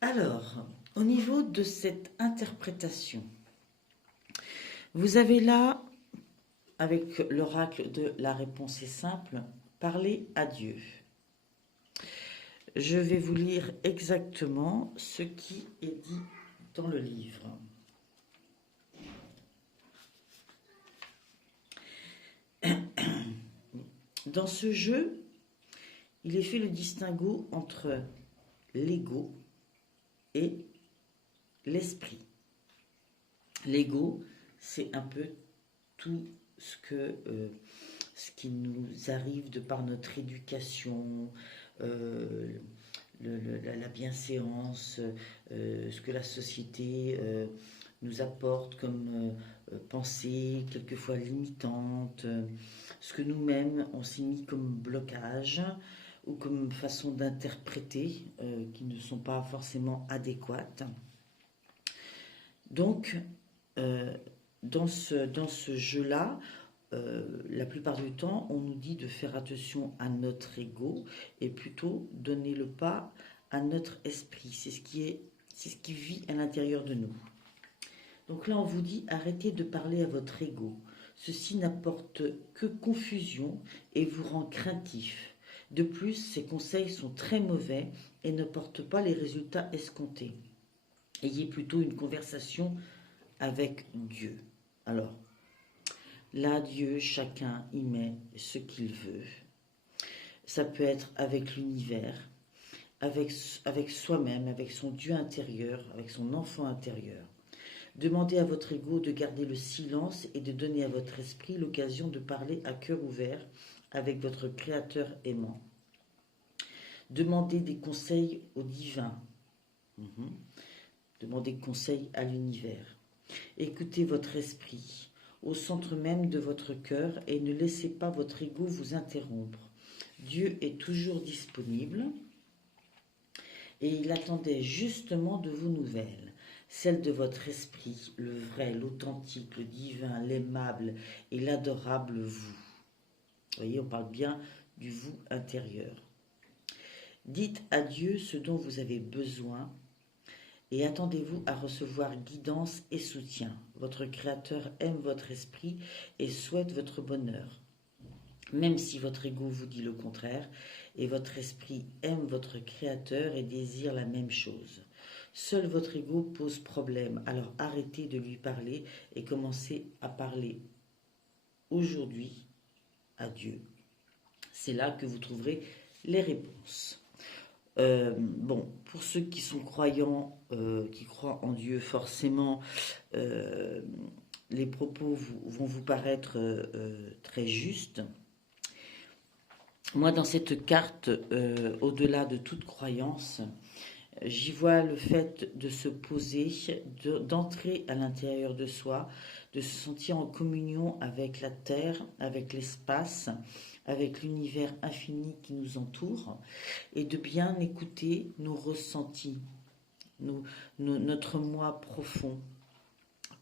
Alors, au niveau de cette interprétation, vous avez là, avec l'oracle de la réponse est simple, parler à Dieu. Je vais vous lire exactement ce qui est dit dans le livre. Dans ce jeu, il est fait le distinguo entre l'ego et l'esprit. L'ego, c'est un peu tout ce qui nous arrive de par notre éducation, la bienséance, ce que la société nous apporte comme pensée, quelquefois limitante, ce que nous-mêmes on s'est mis comme blocage ou comme façon d'interpréter qui ne sont pas forcément adéquates. Donc, dans ce jeu-là, la plupart du temps, on nous dit de faire attention à notre ego et plutôt donner le pas à notre esprit. C'est ce qui vit à l'intérieur de nous. Donc là, on vous dit arrêtez de parler à votre ego. Ceci n'apporte que confusion et vous rend craintif. De plus, ces conseils sont très mauvais et ne portent pas les résultats escomptés. Ayez plutôt une conversation avec Dieu. Alors, là, Dieu, chacun y met ce qu'il veut. Ça peut être avec l'univers, avec soi-même, avec son Dieu intérieur, avec son enfant intérieur. Demandez à votre ego de garder le silence et de donner à votre esprit l'occasion de parler à cœur ouvert avec votre Créateur aimant. Demandez des conseils au divin. Demandez conseil à l'univers. Écoutez votre esprit au centre même de votre cœur et ne laissez pas votre ego vous interrompre. Dieu est toujours disponible et il attendait justement de vos nouvelles, celles de votre esprit, le vrai, l'authentique, le divin, l'aimable et l'adorable vous. Vous voyez, on parle bien du vous intérieur. Dites à Dieu ce dont vous avez besoin et attendez-vous à recevoir guidance et soutien. Votre Créateur aime votre esprit et souhaite votre bonheur. Même si votre ego vous dit le contraire, et votre esprit aime votre Créateur et désire la même chose. Seul votre ego pose problème, alors arrêtez de lui parler et commencez à parler aujourd'hui à Dieu. C'est là que vous trouverez les réponses. Bon, pour ceux qui sont croyants, qui croient en Dieu, forcément, les propos vont vous paraître très justes. Moi, dans cette carte, au-delà de toute croyance, j'y vois le fait de se poser, d'entrer à l'intérieur de soi, de se sentir en communion avec la terre, avec l'espace, avec l'univers infini qui nous entoure, et de bien écouter nos ressentis, notre moi profond,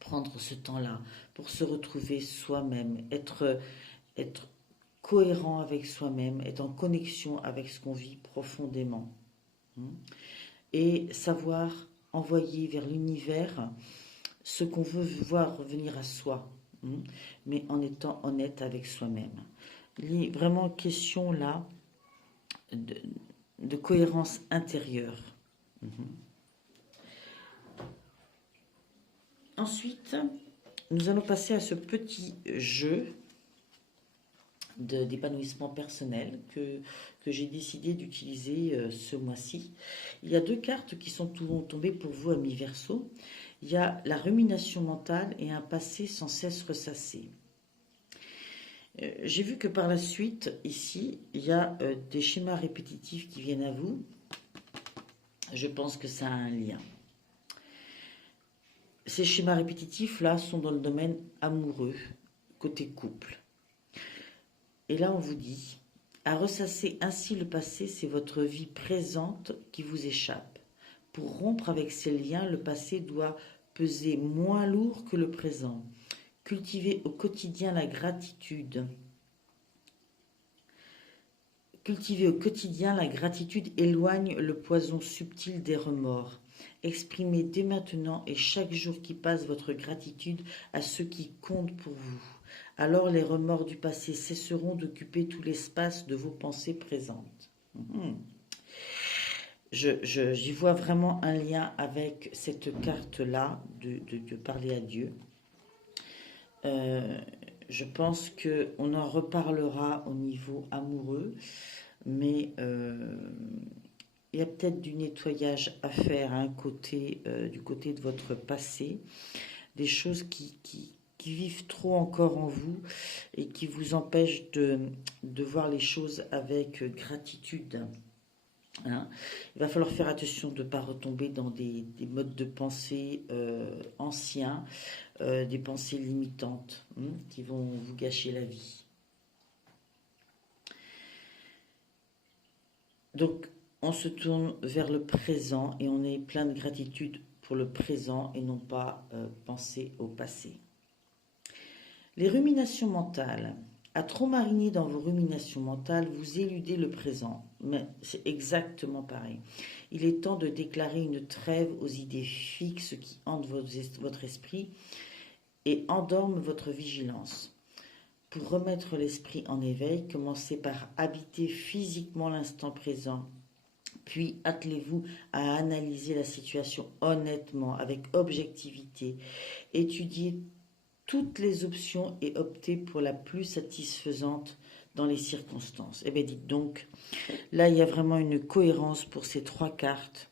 prendre ce temps-là pour se retrouver soi-même, être cohérent avec soi-même, être en connexion avec ce qu'on vit profondément. Et savoir envoyer vers l'univers ce qu'on veut voir revenir à soi, mais en étant honnête avec soi-même. Il est vraiment question là de cohérence intérieure. Ensuite, nous allons passer à ce petit jeu d'épanouissement personnel que j'ai décidé d'utiliser ce mois-ci. Il y a deux cartes qui sont tombées pour vous, amis Verseau. Il y a la rumination mentale et un passé sans cesse ressassé. J'ai vu que par la suite, ici, il y a des schémas répétitifs qui viennent à vous. Je pense que ça a un lien. Ces schémas répétitifs-là sont dans le domaine amoureux, côté couple. Et là, on vous dit, à ressasser ainsi le passé, c'est votre vie présente qui vous échappe. Pour rompre avec ces liens, le passé doit peser moins lourd que le présent. Cultiver au quotidien la gratitude. Cultiver au quotidien la gratitude éloigne le poison subtil des remords. Exprimez dès maintenant et chaque jour qui passe votre gratitude à ceux qui comptent pour vous. Alors les remords du passé cesseront d'occuper tout l'espace de vos pensées présentes. J'y vois vraiment un lien avec cette carte-là de parler à Dieu. Je pense qu'on en reparlera au niveau amoureux, mais il y a peut-être du nettoyage à faire à un côté, du côté de votre passé, des choses qui vivent trop encore en vous et qui vous empêchent de voir les choses avec gratitude. Hein. Il va falloir faire attention de ne pas retomber dans des modes de pensée anciens, des pensées limitantes qui vont vous gâcher la vie. Donc, on se tourne vers le présent et on est plein de gratitude pour le présent et non pas penser au passé. Les ruminations mentales. À trop mariner dans vos ruminations mentales, vous éludez le présent. Mais c'est exactement pareil. Il est temps de déclarer une trêve aux idées fixes qui hantent votre esprit et endorment votre vigilance. Pour remettre l'esprit en éveil, commencez par habiter physiquement l'instant présent. Puis attelez-vous à analyser la situation honnêtement, avec objectivité. Étudiez toutes les options et optez pour la plus satisfaisante dans les circonstances. Eh bien, dites donc, là, il y a vraiment une cohérence pour ces trois cartes.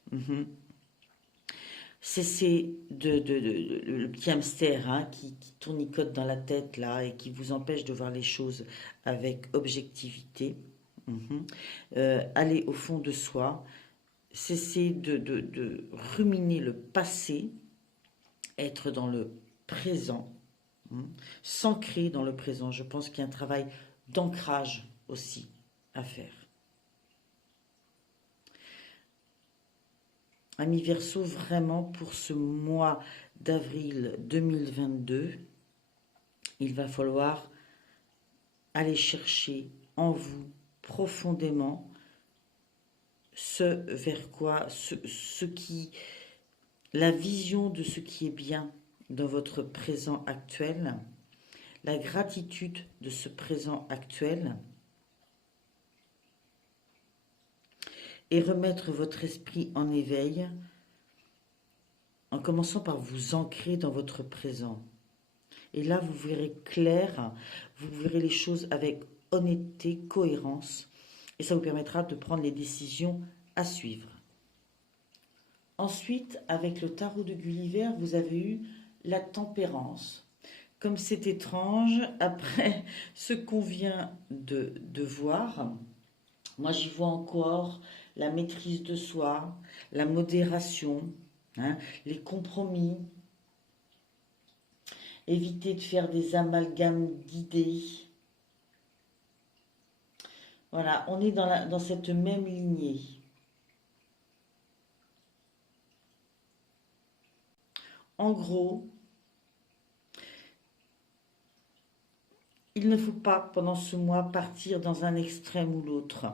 Cessez le petit hamster qui tournicote dans la tête, là, et qui vous empêche de voir les choses avec objectivité. Allez au fond de soi. Cessez de ruminer le passé, être dans le présent. S'ancrer dans le présent. Je pense qu'il y a un travail d'ancrage aussi à faire. Amis Verseau, vraiment pour ce mois d'avril 2022, il va falloir aller chercher en vous profondément ce vers quoi, la vision de ce qui est bien dans votre présent actuel, la gratitude de ce présent actuel et remettre votre esprit en éveil en commençant par vous ancrer dans votre présent. Et là, vous verrez clair, vous verrez les choses avec honnêteté, cohérence et ça vous permettra de prendre les décisions à suivre. Ensuite, avec le tarot de Gulliver, vous avez eu la tempérance. Comme c'est étrange, après ce qu'on vient de voir, moi j'y vois encore la maîtrise de soi, la modération, les compromis, éviter de faire des amalgames d'idées. Voilà, on est dans cette même lignée. En gros, il ne faut pas, pendant ce mois, partir dans un extrême ou l'autre.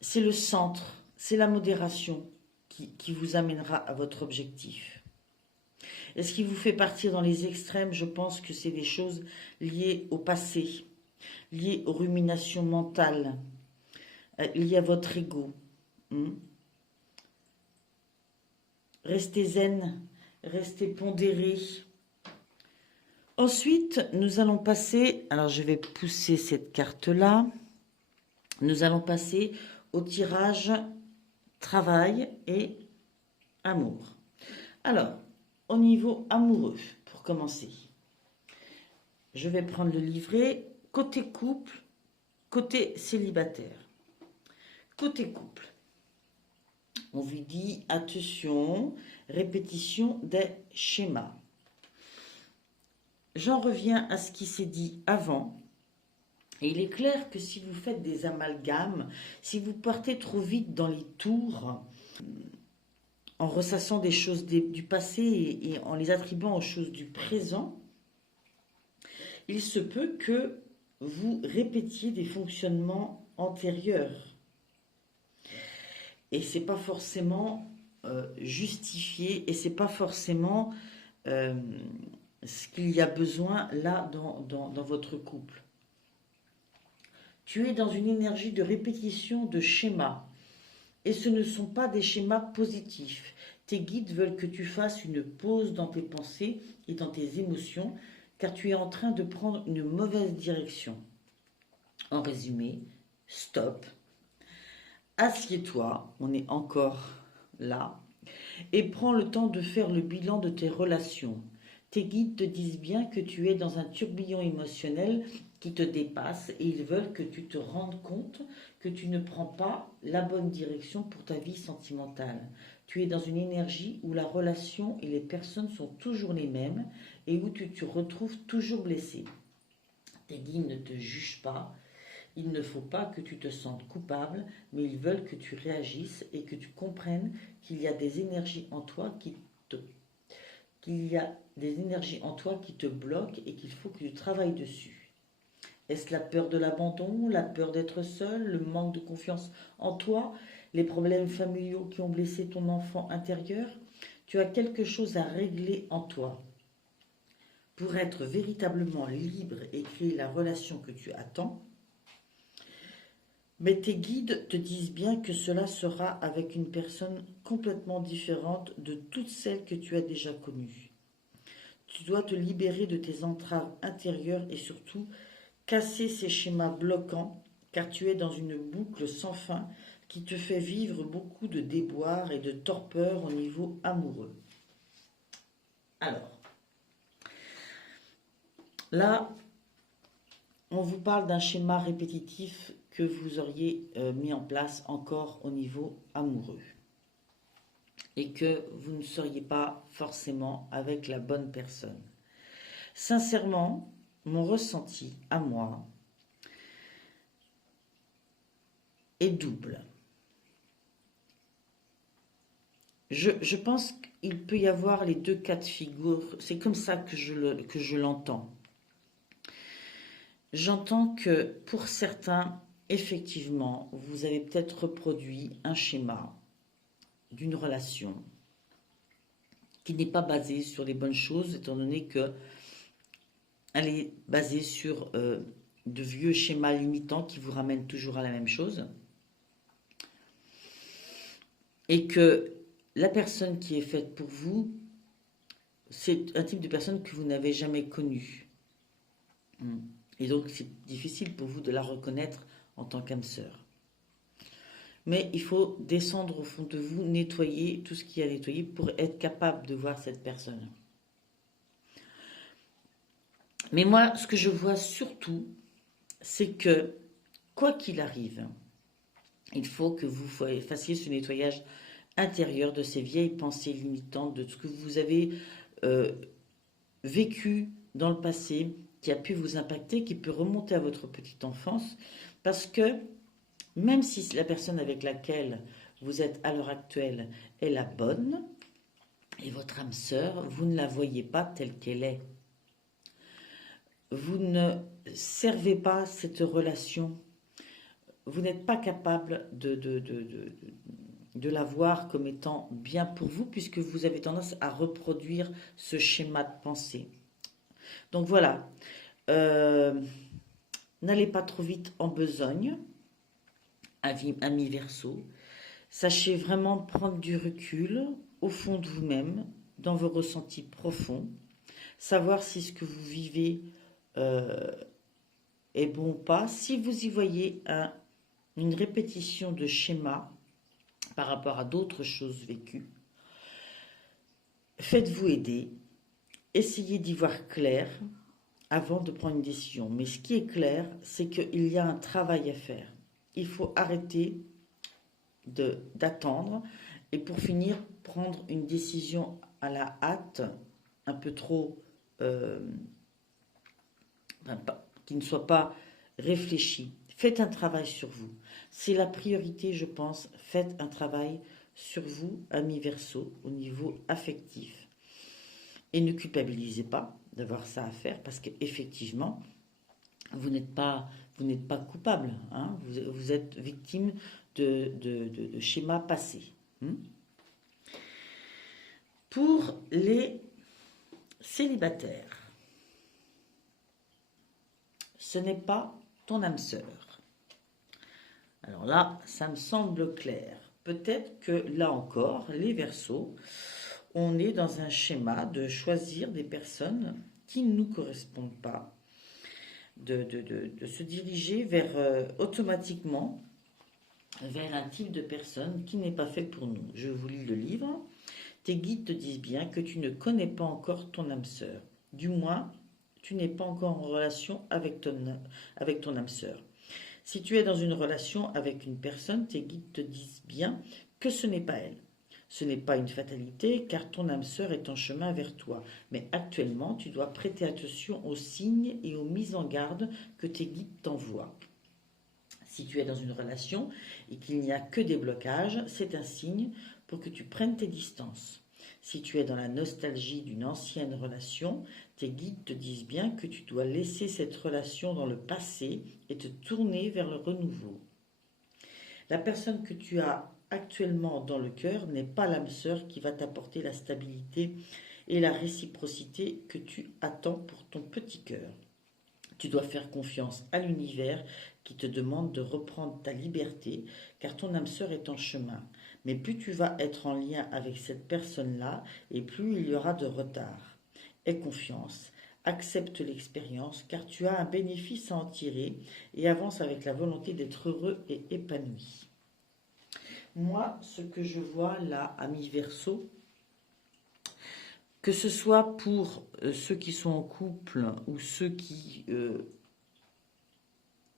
C'est le centre, c'est la modération qui vous amènera à votre objectif. Et ce qui vous fait partir dans les extrêmes, je pense que c'est des choses liées au passé, liées aux ruminations mentales, liées à votre ego. Restez zen, restez pondéré. Ensuite, nous allons passer, alors je vais pousser cette carte-là, nous allons passer au tirage travail et amour. Alors, au niveau amoureux, pour commencer, je vais prendre le livret côté couple, côté célibataire. Côté couple, on vous dit attention, répétition des schémas. J'en reviens à ce qui s'est dit avant. Et il est clair que si vous faites des amalgames, si vous partez trop vite dans les tours, en ressassant des choses du passé et en les attribuant aux choses du présent, il se peut que vous répétiez des fonctionnements antérieurs. et c'est pas forcément justifié, et c'est pas forcément euh, ce qu'il y a besoin là dans votre couple. Tu es dans une énergie de répétition de schémas, et ce ne sont pas des schémas positifs. Tes guides veulent que tu fasses une pause dans tes pensées et dans tes émotions, car tu es en train de prendre une mauvaise direction. En résumé, stop, assieds-toi, on est encore là, et prends le temps de faire le bilan de tes relations. Tes guides te disent bien que tu es dans un tourbillon émotionnel qui te dépasse et ils veulent que tu te rendes compte que tu ne prends pas la bonne direction pour ta vie sentimentale. Tu es dans une énergie où la relation et les personnes sont toujours les mêmes et où tu te retrouves toujours blessé. Tes guides ne te jugent pas. Il ne faut pas que tu te sentes coupable, mais ils veulent que tu réagisses et que tu comprennes qu'il y a des énergies en toi qu'il y a des énergies en toi qui te bloquent et qu'il faut que tu travailles dessus. Est-ce la peur de l'abandon, la peur d'être seul, le manque de confiance en toi, les problèmes familiaux qui ont blessé ton enfant intérieur? Tu as quelque chose à régler en toi pour être véritablement libre et créer la relation que tu attends. Mais tes guides te disent bien que cela sera avec une personne complètement différente de toutes celles que tu as déjà connues. Tu dois te libérer de tes entraves intérieures et surtout casser ces schémas bloquants, car tu es dans une boucle sans fin qui te fait vivre beaucoup de déboires et de torpeur au niveau amoureux. Alors, là, on vous parle d'un schéma répétitif que vous auriez mis en place encore au niveau amoureux et que vous ne seriez pas forcément avec la bonne personne. Sincèrement, mon ressenti à moi est double. Je pense qu'il peut y avoir les deux cas de figure. C'est comme ça que je l'entends. J'entends que pour certains, effectivement, vous avez peut-être reproduit un schéma d'une relation qui n'est pas basée sur les bonnes choses, étant donné que elle est basée sur de vieux schémas limitants qui vous ramènent toujours à la même chose. Et que la personne qui est faite pour vous, c'est un type de personne que vous n'avez jamais connu. Et donc, c'est difficile pour vous de la reconnaître en tant qu'âme sœur. Mais il faut descendre au fond de vous, nettoyer tout ce qu'il y a à nettoyer pour être capable de voir cette personne. Mais moi, ce que je vois surtout, c'est que, quoi qu'il arrive, il faut que vous fassiez ce nettoyage intérieur de ces vieilles pensées limitantes, de ce que vous avez vécu dans le passé, qui a pu vous impacter, qui peut remonter à votre petite enfance, parce que même si la personne avec laquelle vous êtes à l'heure actuelle est la bonne, et votre âme sœur, vous ne la voyez pas telle qu'elle est. Vous ne servez pas cette relation. Vous n'êtes pas capable de la voir comme étant bien pour vous, puisque vous avez tendance à reproduire ce schéma de pensée. Donc voilà, n'allez pas trop vite en besogne, amis Verseau. Sachez vraiment prendre du recul au fond de vous-même, dans vos ressentis profonds, savoir si ce que vous vivez est bon ou pas. Si vous y voyez une répétition de schémas par rapport à d'autres choses vécues, faites-vous aider, essayez d'y voir clair avant de prendre une décision. Mais ce qui est clair, c'est qu'il y a un travail à faire. Il faut arrêter d'attendre et pour finir, prendre une décision à la hâte, un peu trop... qui ne soit pas réfléchie. Faites un travail sur vous. C'est la priorité, je pense. Faites un travail sur vous, amis Verseau, au niveau affectif. Et ne culpabilisez pas d'avoir ça à faire, parce qu'effectivement, vous n'êtes pas coupable. Hein, vous êtes victime de schémas passés. Pour les célibataires, ce n'est pas ton âme sœur. Alors là, ça me semble clair. Peut-être que là encore, les Verseaux, on est dans un schéma de choisir des personnes qui ne nous correspondent pas, de se diriger vers automatiquement vers un type de personne qui n'est pas fait pour nous. Je vous lis le livre. Tes guides te disent bien que tu ne connais pas encore ton âme sœur. Du moins, tu n'es pas encore en relation avec ton âme sœur. Si tu es dans une relation avec une personne, tes guides te disent bien que ce n'est pas elle. Ce n'est pas une fatalité car ton âme sœur est en chemin vers toi. Mais actuellement, tu dois prêter attention aux signes et aux mises en garde que tes guides t'envoient. Si tu es dans une relation et qu'il n'y a que des blocages, c'est un signe pour que tu prennes tes distances. Si tu es dans la nostalgie d'une ancienne relation, tes guides te disent bien que tu dois laisser cette relation dans le passé et te tourner vers le renouveau. La personne que tu as actuellement dans le cœur n'est pas l'âme sœur qui va t'apporter la stabilité et la réciprocité que tu attends pour ton petit cœur. Tu dois faire confiance à l'univers qui te demande de reprendre ta liberté, car ton âme sœur est en chemin. Mais plus tu vas être en lien avec cette personne-là, et plus il y aura de retard. Aie confiance, accepte l'expérience, car tu as un bénéfice à en tirer, et avance avec la volonté d'être heureux et épanoui. Moi, ce que je vois là, amis Verseaux, que ce soit pour ceux qui sont en couple ou ceux qui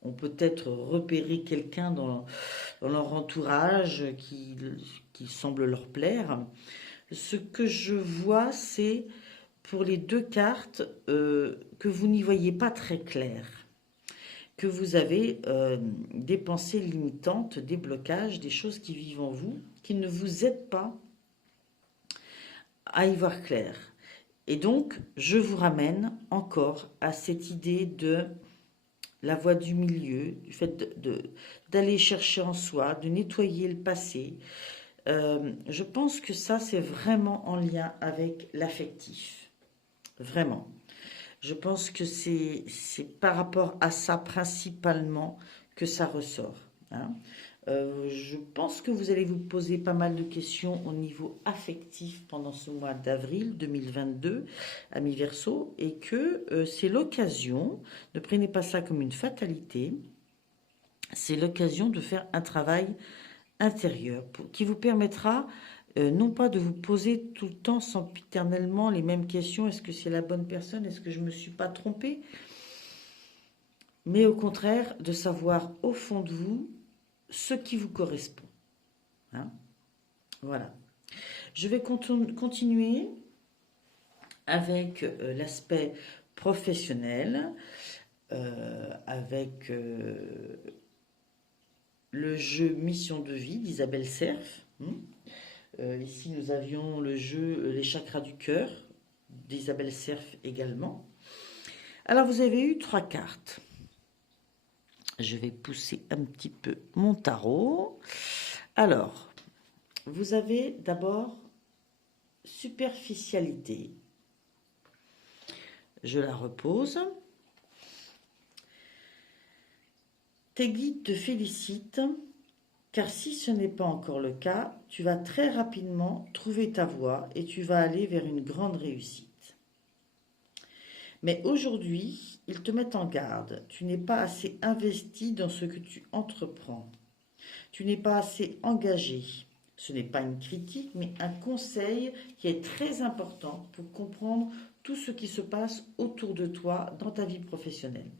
ont peut-être repéré quelqu'un dans leur entourage qui semble leur plaire, ce que je vois, c'est pour les deux cartes que vous n'y voyez pas très clair, que vous avez des pensées limitantes, des blocages, des choses qui vivent en vous, qui ne vous aident pas à y voir clair. Et donc, je vous ramène encore à cette idée de la voie du milieu, du fait d'aller chercher en soi, de nettoyer le passé. Je pense que ça, c'est vraiment en lien avec l'affectif. Vraiment. Je pense que c'est par rapport à ça principalement que ça ressort. Hein. Je pense que vous allez vous poser pas mal de questions au niveau affectif pendant ce mois d'avril 2022, amis Verseaux, et que c'est l'occasion, ne prenez pas ça comme une fatalité, c'est l'occasion de faire un travail intérieur qui vous permettra non pas de vous poser tout le temps sempiternellement les mêmes questions, est-ce que c'est la bonne personne, est-ce que je ne me suis pas trompée, mais au contraire de savoir au fond de vous ce qui vous correspond. Hein? Voilà. Je vais continuer avec l'aspect professionnel, avec le jeu Mission de vie d'Isabelle Serf. Ici, nous avions le jeu Les chakras du cœur d'Isabelle Serf également. Alors, vous avez eu 3 cartes. Je vais pousser un petit peu mon tarot. Alors, vous avez d'abord superficialité. Je la repose. Tes guides te félicitent, car si ce n'est pas encore le cas, tu vas très rapidement trouver ta voie et tu vas aller vers une grande réussite. Mais aujourd'hui, ils te mettent en garde. Tu n'es pas assez investi dans ce que tu entreprends. Tu n'es pas assez engagé. Ce n'est pas une critique, mais un conseil qui est très important pour comprendre tout ce qui se passe autour de toi dans ta vie professionnelle.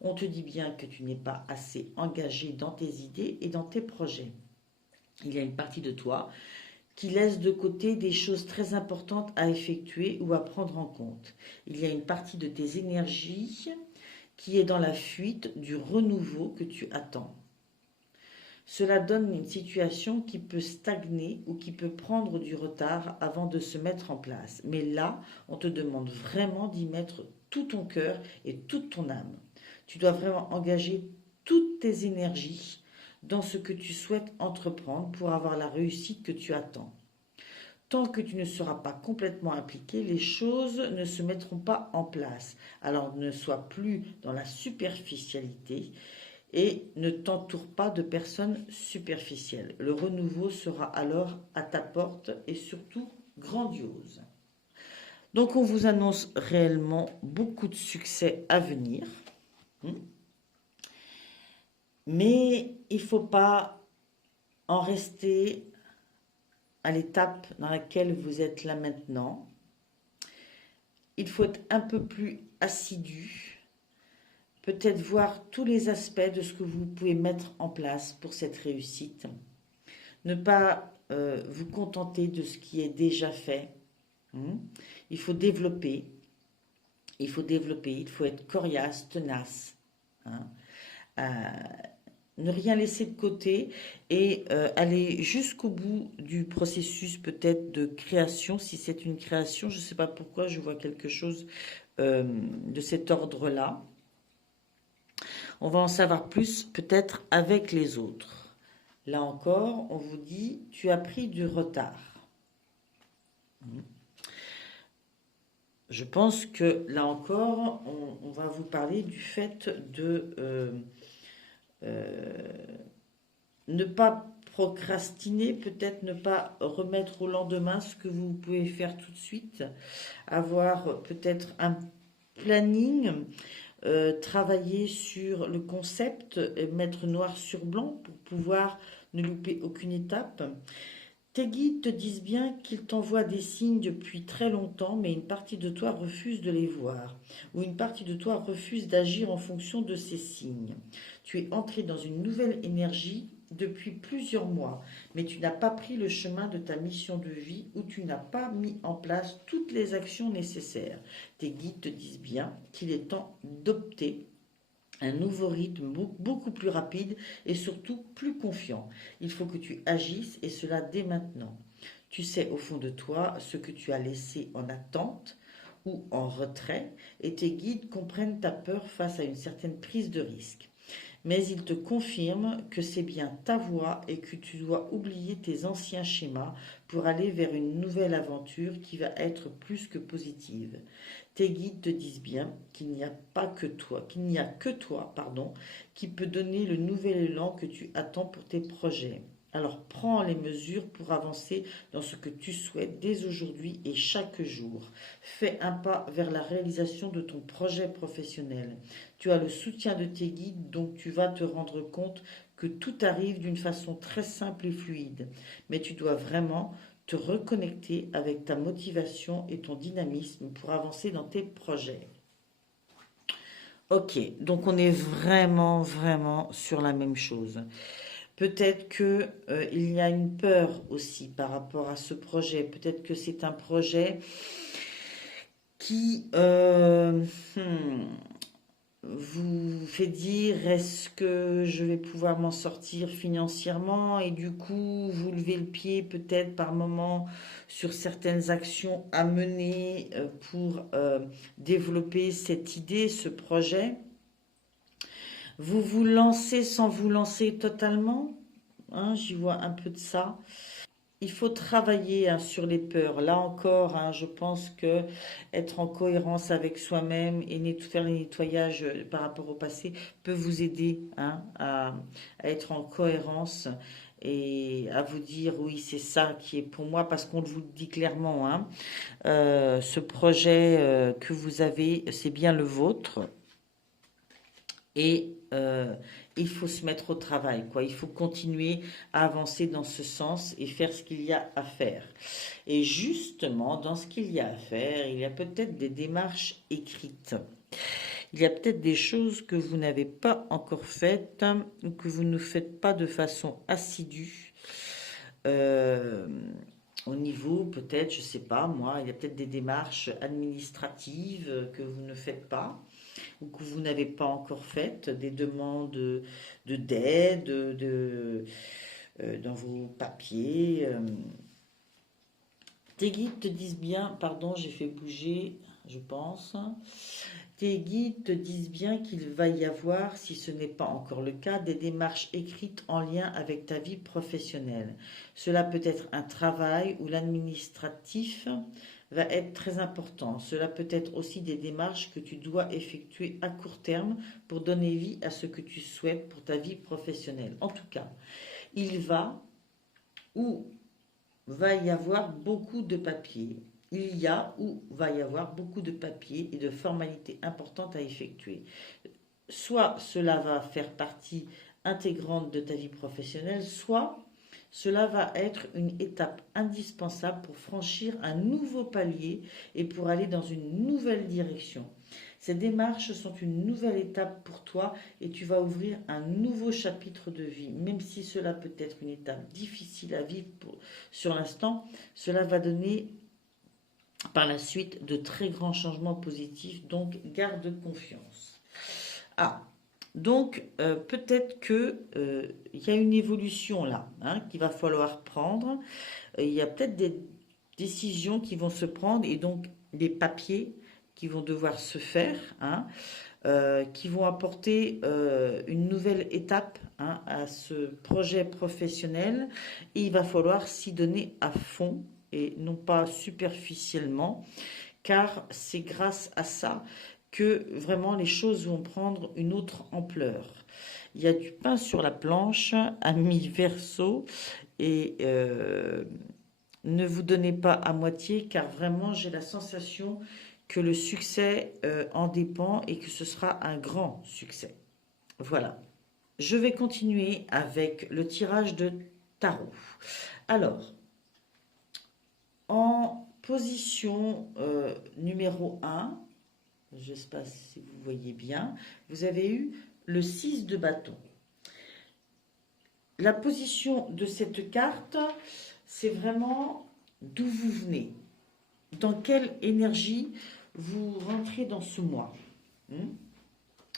On te dit bien que tu n'es pas assez engagé dans tes idées et dans tes projets. Il y a une partie de toi qui laisse de côté des choses très importantes à effectuer ou à prendre en compte. Il y a une partie de tes énergies qui est dans la fuite du renouveau que tu attends. Cela donne une situation qui peut stagner ou qui peut prendre du retard avant de se mettre en place. Mais là, on te demande vraiment d'y mettre tout ton cœur et toute ton âme. Tu dois vraiment engager toutes tes énergies dans ce que tu souhaites entreprendre pour avoir la réussite que tu attends. Tant que tu ne seras pas complètement impliqué, les choses ne se mettront pas en place. Alors ne sois plus dans la superficialité et ne t'entoure pas de personnes superficielles. Le renouveau sera alors à ta porte et surtout grandiose. Donc on vous annonce réellement beaucoup de succès à venir. Mais il ne faut pas en rester à l'étape dans laquelle vous êtes là maintenant. Il faut être un peu plus assidu, peut-être voir tous les aspects de ce que vous pouvez mettre en place pour cette réussite. Ne pas vous contenter de ce qui est déjà fait. Il faut développer, il faut être coriace, tenace. Ne rien laisser de côté et aller jusqu'au bout du processus peut-être de création. Si c'est une création, je ne sais pas pourquoi, je vois quelque chose de cet ordre-là. On va en savoir plus peut-être avec les autres. Là encore, on vous dit, tu as pris du retard. Je pense que là encore, on va vous parler du fait de ne pas procrastiner, peut-être ne pas remettre au lendemain ce que vous pouvez faire tout de suite, avoir peut-être un planning, travailler sur le concept, et mettre noir sur blanc pour pouvoir ne louper aucune étape. Tes guides te disent bien qu'ils t'envoient des signes depuis très longtemps, mais une partie de toi refuse de les voir, ou une partie de toi refuse d'agir en fonction de ces signes. Tu es entré dans une nouvelle énergie depuis plusieurs mois, mais tu n'as pas pris le chemin de ta mission de vie ou tu n'as pas mis en place toutes les actions nécessaires. Tes guides te disent bien qu'il est temps d'opter un nouveau rythme beaucoup plus rapide et surtout plus confiant. Il faut que tu agisses et cela dès maintenant. Tu sais au fond de toi ce que tu as laissé en attente ou en retrait et tes guides comprennent ta peur face à une certaine prise de risque. Mais ils te confirment que c'est bien ta voie et que tu dois oublier tes anciens schémas pour aller vers une nouvelle aventure qui va être plus que positive. Tes guides te disent bien qu'il n'y a pas que toi, qui peut donner le nouvel élan que tu attends pour tes projets. Alors prends les mesures pour avancer dans ce que tu souhaites dès aujourd'hui et chaque jour. Fais un pas vers la réalisation de ton projet professionnel. Tu as le soutien de tes guides, donc tu vas te rendre compte que tout arrive d'une façon très simple et fluide. Mais tu dois vraiment te reconnecter avec ta motivation et ton dynamisme pour avancer dans tes projets. Ok, donc on est vraiment sur la même chose. Peut-être que il y a une peur aussi par rapport à ce projet. Peut-être que c'est un projet qui vous fait dire est-ce que je vais pouvoir m'en sortir financièrement et du coup vous levez le pied peut-être par moment sur certaines actions à mener pour développer cette idée, ce projet. Vous vous lancez sans vous lancer totalement, hein, j'y vois un peu de ça. Il faut travailler sur les peurs. Là encore, je pense que être en cohérence avec soi-même et faire les nettoyages par rapport au passé peut vous aider à être en cohérence et à vous dire oui, c'est ça qui est pour moi parce qu'on vous le dit clairement. Ce projet que vous avez, c'est bien le vôtre. Et il faut se mettre au travail, quoi. Il faut continuer à avancer dans ce sens et faire ce qu'il y a à faire. Et justement, dans ce qu'il y a à faire, il y a peut-être des démarches écrites. Il y a peut-être des choses que vous n'avez pas encore faites ou que vous ne faites pas de façon assidue. Au niveau, peut-être, je ne sais pas, moi, il y a peut-être des démarches administratives que vous ne faites pas ou que vous n'avez pas encore faites, des demandes d'aide dans vos papiers. Tes guides te disent bien, pardon, j'ai fait bouger, je pense. tes guides te disent bien qu'il va y avoir, si ce n'est pas encore le cas, des démarches écrites en lien avec ta vie professionnelle. Cela peut être un travail ou l'administratif va être très important. Cela peut être aussi des démarches que tu dois effectuer à court terme pour donner vie à ce que tu souhaites pour ta vie professionnelle. En tout cas, il va ou va y avoir beaucoup de papiers. Il y a ou va y avoir beaucoup de papiers et de formalités importantes à effectuer. Soit cela va faire partie intégrante de ta vie professionnelle, soit cela va être une étape indispensable pour franchir un nouveau palier et pour aller dans une nouvelle direction. Ces démarches sont une nouvelle étape pour toi et tu vas ouvrir un nouveau chapitre de vie. Même si cela peut être une étape difficile à vivre sur l'instant, cela va donner par la suite de très grands changements positifs, donc garde confiance. Ah, donc peut-être que il y a une évolution là qu'il va falloir prendre. Il y a peut-être des décisions qui vont se prendre et donc des papiers qui vont devoir se faire, qui vont apporter une nouvelle étape à ce projet professionnel. Et il va falloir s'y donner à fond et non pas superficiellement, car c'est grâce à ça que vraiment les choses vont prendre une autre ampleur. Il y a du pain sur la planche, ami Verseau, et ne vous donnez pas à moitié, car vraiment j'ai la sensation que le succès en dépend et que ce sera un grand succès. Voilà. Je vais continuer avec le tirage de tarot. Alors, en position numéro 1, je ne sais pas si vous voyez bien, vous avez eu le 6 de bâton. La position de cette carte, c'est vraiment d'où vous venez, dans quelle énergie vous rentrez dans ce mois.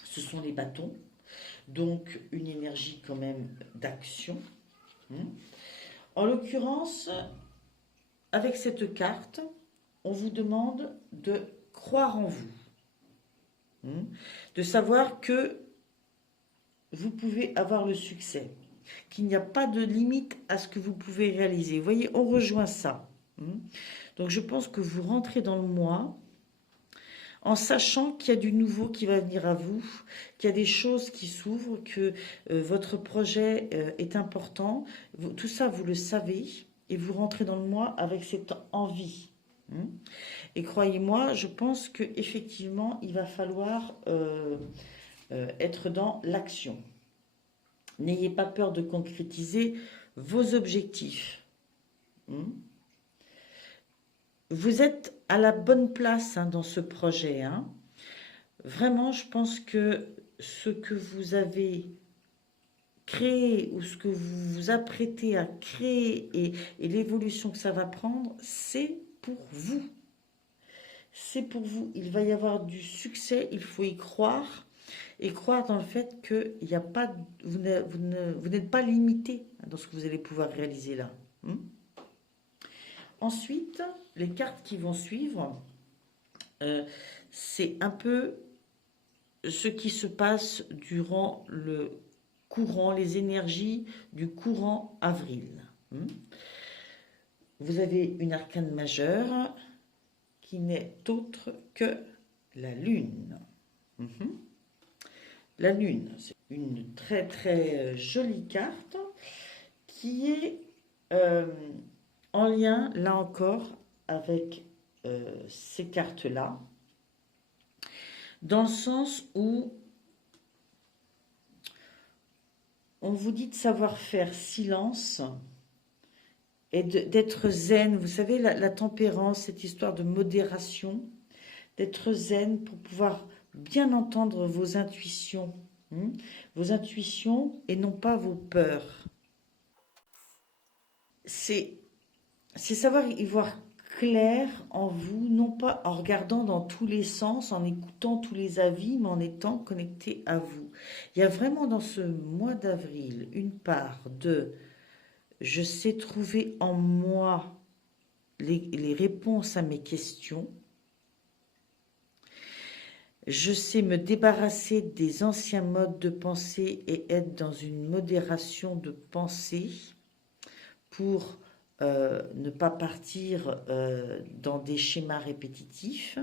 Ce sont les bâtons, donc une énergie quand même d'action. En l'occurrence, avec cette carte, on vous demande de croire en vous, de savoir que vous pouvez avoir le succès, qu'il n'y a pas de limite à ce que vous pouvez réaliser. Vous voyez, on rejoint ça. Donc je pense que vous rentrez dans le mois en sachant qu'il y a du nouveau qui va venir à vous, qu'il y a des choses qui s'ouvrent, que votre projet est important. Tout ça, vous le savez et vous rentrez dans le mois avec cette envie. Et croyez-moi, je pense qu'effectivement, il va falloir être dans l'action. N'ayez pas peur de concrétiser vos objectifs. Vous êtes à la bonne place dans ce projet. Vraiment, je pense que ce que vous avez créé ou ce que vous vous apprêtez à créer et l'évolution que ça va prendre, c'est pour vous. C'est pour vous. Il va y avoir du succès, il faut y croire. Et croire dans le fait que y a pas, vous n'êtes pas limité dans ce que vous allez pouvoir réaliser là. Ensuite, les cartes qui vont suivre, c'est un peu ce qui se passe durant le courant, les énergies du courant avril. Vous avez une arcane majeure qui n'est autre que la lune. La lune, c'est une très très jolie carte qui est en lien, là encore, avec ces cartes-là, dans le sens où on vous dit de savoir faire silence et d'être zen. Vous savez, la tempérance, cette histoire de modération, d'être zen pour pouvoir bien entendre vos intuitions et non pas vos peurs. C'est savoir y voir clair en vous, non pas en regardant dans tous les sens, en écoutant tous les avis, mais en étant connecté à vous. Il y a vraiment dans ce mois d'avril une part de « je sais trouver en moi les réponses à mes questions ». Je sais me débarrasser des anciens modes de pensée et être dans une modération de pensée pour ne pas partir dans des schémas répétitifs.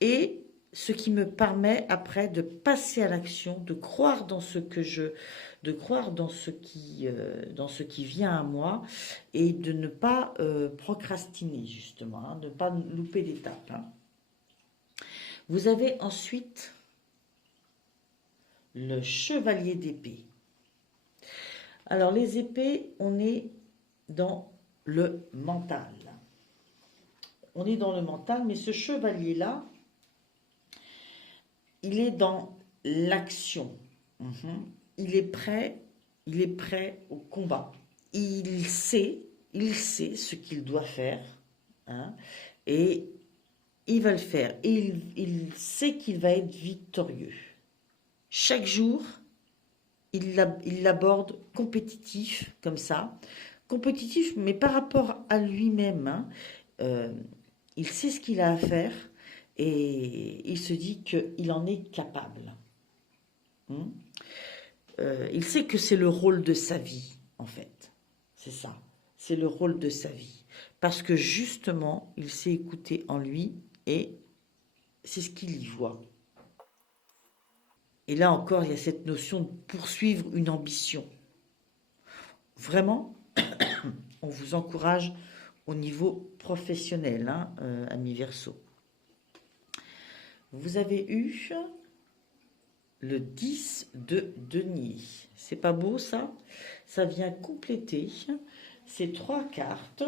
Et ce qui me permet après de passer à l'action, de croire dans ce que de croire dans ce qui vient à moi et de ne pas procrastiner justement, hein, de ne pas louper d'étapes. Hein. Vous avez ensuite le chevalier d'épée. Alors les épées, on est dans le mental. On est dans le mental, mais ce chevalier-là, il est dans l'action. Il est prêt au combat. Il sait ce qu'il doit faire, hein, et il va le faire. Et il sait qu'il va être victorieux. Chaque jour, il l'aborde compétitif, comme ça. Compétitif, mais par rapport à lui-même. Hein, il sait ce qu'il a à faire et il se dit qu'il en est capable. Il sait que c'est le rôle de sa vie, en fait. C'est ça. C'est le rôle de sa vie. Parce que justement, il sait écouter en lui et c'est ce qu'il y voit. Et là encore, il y a cette notion de poursuivre une ambition. Vraiment, on vous encourage au niveau professionnel, hein, amis Verseau. Vous avez eu le 10 de denier. C'est pas beau ça? Ça vient compléter ces 3 cartes.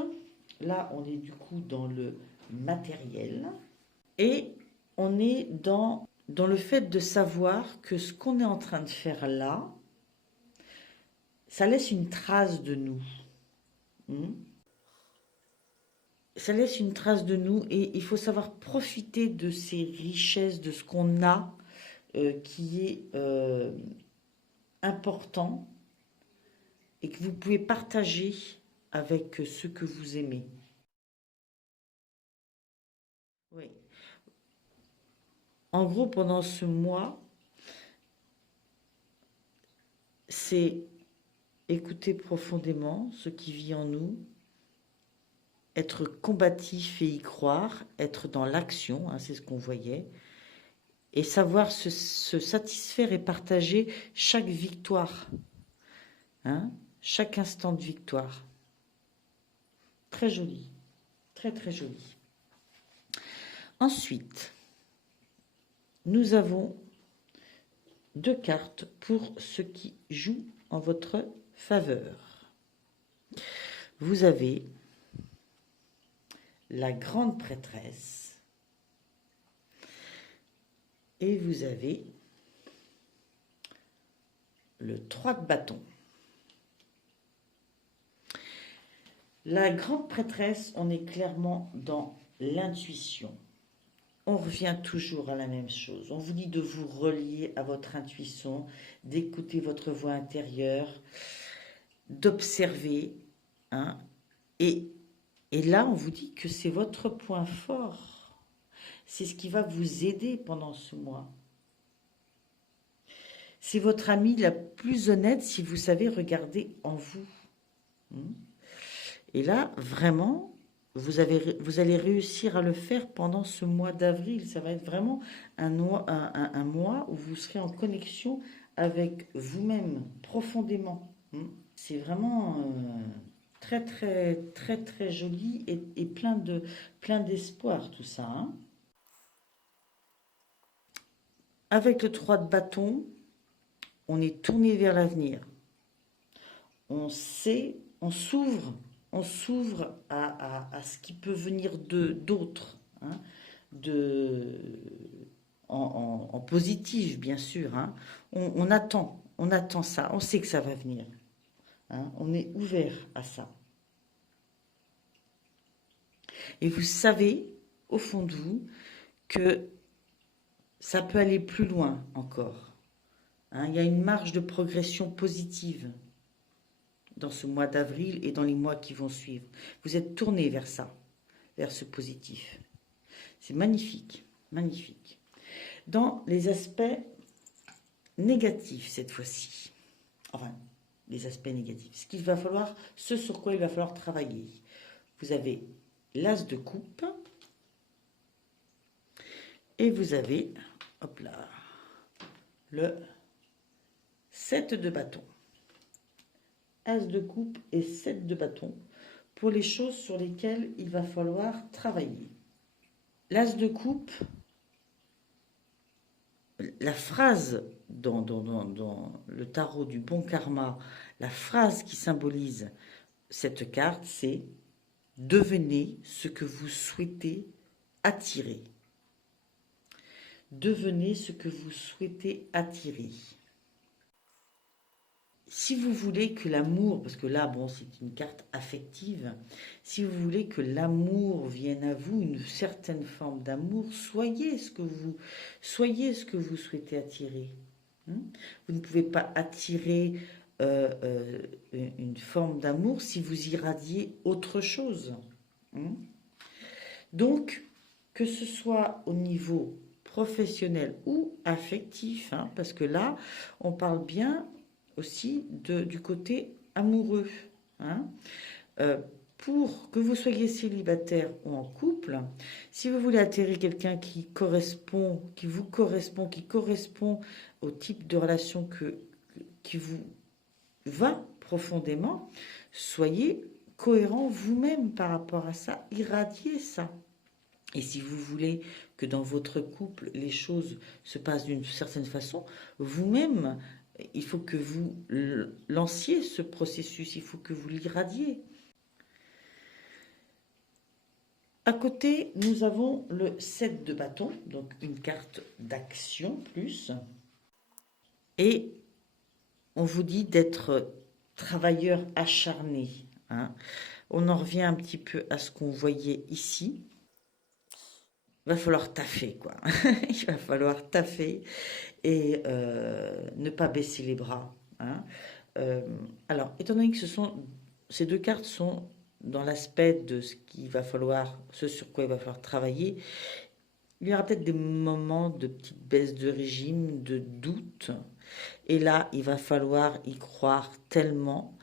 Là, on est du coup dans le matériel. Et on est dans le fait de savoir que ce qu'on est en train de faire là, ça laisse une trace de nous. Ça laisse une trace de nous et il faut savoir profiter de ces richesses, de ce qu'on a, qui est important et que vous pouvez partager avec ceux que vous aimez. Oui. En gros, pendant ce mois, c'est écouter profondément ce qui vit en nous, être combatif et y croire, être dans l'action, hein, c'est ce qu'on voyait, et savoir se satisfaire et partager chaque victoire, hein, chaque instant de victoire. Très joli, très très joli. Ensuite, nous avons 2 cartes pour ceux qui jouent en votre faveur. Vous avez la grande prêtresse et vous avez le 3 de bâton. La grande prêtresse, on est clairement dans l'intuition. On revient toujours à la même chose. On vous dit de vous relier à votre intuition, d'écouter votre voix intérieure, d'observer. Hein, et là, on vous dit que c'est votre point fort. C'est ce qui va vous aider pendant ce mois. C'est votre amie la plus honnête si vous savez regarder en vous. Et là, vraiment, vous allez réussir à le faire pendant ce mois d'avril. Ça va être vraiment un mois où vous serez en connexion avec vous-même profondément. C'est vraiment très, très, très, très joli et plein d'espoir tout ça. Hein. Avec le 3 de bâton, on est tourné vers l'avenir. On sait, on s'ouvre à ce qui peut venir d'autres, hein, en positif, bien sûr. Hein. On attend ça, on sait que ça va venir. Hein, on est ouvert à ça. Et vous savez, au fond de vous, que ça peut aller plus loin encore. Hein, il y a une marge de progression positive dans ce mois d'avril et dans les mois qui vont suivre. Vous êtes tourné vers ça, vers ce positif. C'est magnifique, magnifique. dans les aspects négatifs cette fois-ci. Enfin, les aspects négatifs. Ce sur quoi il va falloir travailler. Vous avez l'as de coupe et vous avez, hop là, le 7 de bâton. As de coupe et 7 de bâton pour les choses sur lesquelles il va falloir travailler. L'as de coupe, la phrase dans le tarot du bon karma, la phrase qui symbolise cette carte, c'est « Devenez ce que vous souhaitez attirer ». Devenez ce que vous souhaitez attirer. Si vous voulez que l'amour, parce que là, bon, c'est une carte affective, si vous voulez que l'amour vienne à vous, une certaine forme d'amour, soyez ce que vous souhaitez attirer. Vous ne pouvez pas attirer une forme d'amour si vous irradiez autre chose. Donc, que ce soit au niveau professionnel ou affectif, parce que là, on parle bien aussi du côté amoureux. Pour que vous soyez célibataire ou en couple, si vous voulez atterrir quelqu'un qui correspond au type de relation qui vous va profondément, soyez cohérent vous-même par rapport à ça, irradiez ça. Et si vous voulez que dans votre couple, les choses se passent d'une certaine façon, vous-même, il faut que vous lanciez ce processus, il faut que vous l'irradiez. À côté, nous avons le 7 de bâton, donc une carte d'action plus. Et on vous dit d'être travailleur acharné. On en revient un petit peu à ce qu'on voyait ici. Il va falloir taffer, quoi. Il va falloir taffer et ne pas baisser les bras. Alors, étant donné que ces deux cartes sont dans l'aspect de ce sur quoi il va falloir travailler, il y aura peut-être des moments de petite baisse de régime, de doute. Et là, il va falloir y croire tellement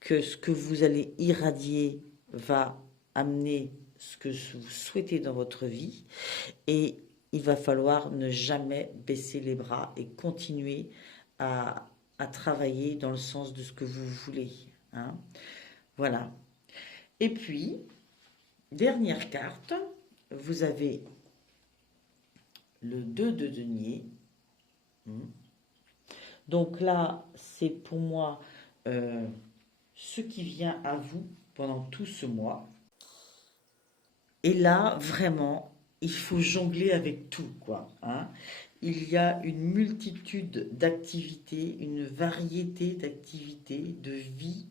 que ce que vous allez irradier va amener ce que vous souhaitez dans votre vie. Et il va falloir ne jamais baisser les bras et continuer à travailler dans le sens de ce que vous voulez. Voilà. Et puis, dernière carte, vous avez le 2 de denier. Donc là, c'est pour moi ce qui vient à vous pendant tout ce mois. Et là, vraiment, il faut jongler avec tout, quoi. Il y a une multitude d'activités, une variété d'activités, de vie,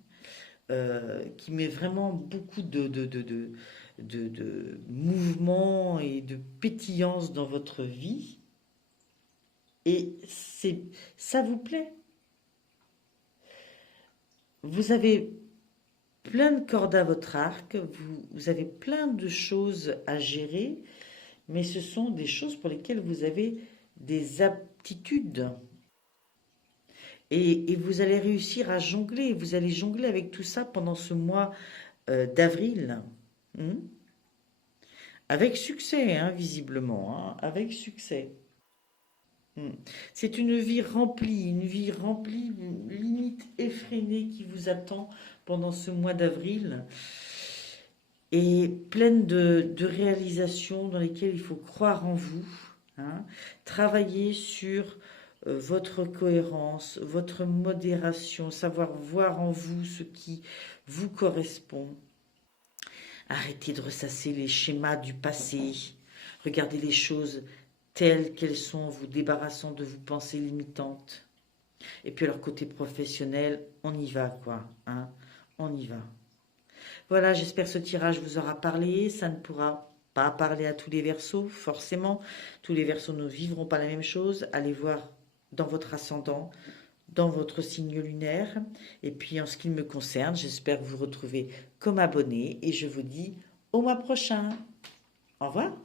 qui met vraiment beaucoup de mouvement et de pétillance dans votre vie. Et ça vous plaît. Vous avez plein de cordes à votre arc, vous avez plein de choses à gérer, mais ce sont des choses pour lesquelles vous avez des aptitudes. Et vous allez réussir à jongler, vous allez jongler avec tout ça pendant ce mois d'avril. Avec succès, visiblement, avec succès. C'est une vie remplie, limite effrénée qui vous attend pendant ce mois d'avril et pleine de réalisations dans lesquelles il faut croire en vous, travailler sur votre cohérence, votre modération, savoir voir en vous ce qui vous correspond. Arrêtez de ressasser les schémas du passé, regardez les choses telles qu'elles sont, vous débarrassant de vos pensées limitantes. Et puis alors côté professionnel, on y va quoi, on y va. Voilà, j'espère que ce tirage vous aura parlé. Ça ne pourra pas parler à tous les Verseaux, forcément. Tous les Verseaux ne vivront pas la même chose. Allez voir dans votre ascendant, dans votre signe lunaire. Et puis en ce qui me concerne, j'espère vous retrouver comme abonné. Et je vous dis au mois prochain. Au revoir.